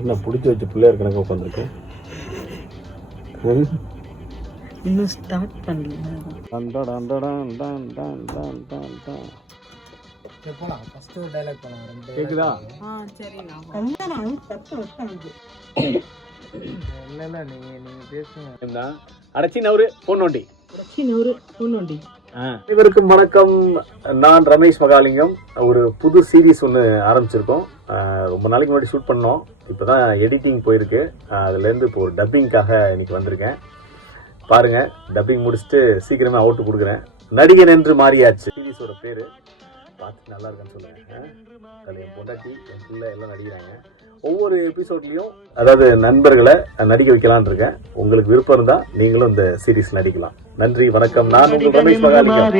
என்ன பிடிச்சி வச்சு பிள்ளையார் கணக்கு உட்காந்துருக்கு. இன்னும் ஸ்டார்ட் பண்ணல. கேக்குதா? அனைவருக்கும் வணக்கம். நான் ரமேஷ் மகாலிங்கம். ஒரு புது சீரீஸ் ஒன்று ஆரம்பிச்சிருக்கோம். ரொம்ப நாளைக்கு முன்னாடி ஷூட் பண்ணோம். இப்போதான் எடிட்டிங் போயிருக்கு. அதுலேருந்து இப்போ ஒரு டப்பிங்காக இன்னைக்கு வந்திருக்கேன். பாருங்க, டப்பிங் முடிச்சுட்டு சீக்கிரமே அவுட்டு கொடுக்குறேன். நடிகன் என்று மாறியாச்சு சீரீஸோட பேரு. பார்த்து நல்லா இருக்குன்னு சொல்லுங்க. அது என் பொண்டாட்டி, என் பிள்ளை எல்லாம் நடிக்கிறாங்க. ஒவ்வொரு எபிசோட்லையும் அதாவது நண்பர்களை நடிக்க வைக்கலான் இருக்கேன். உங்களுக்கு விருப்பம் இருந்தா நீங்களும் இந்த சீரீஸ் நடிக்கலாம். நன்றி, வணக்கம். நான் உங்கள் ரமேஷ் மகாலிங்கம்.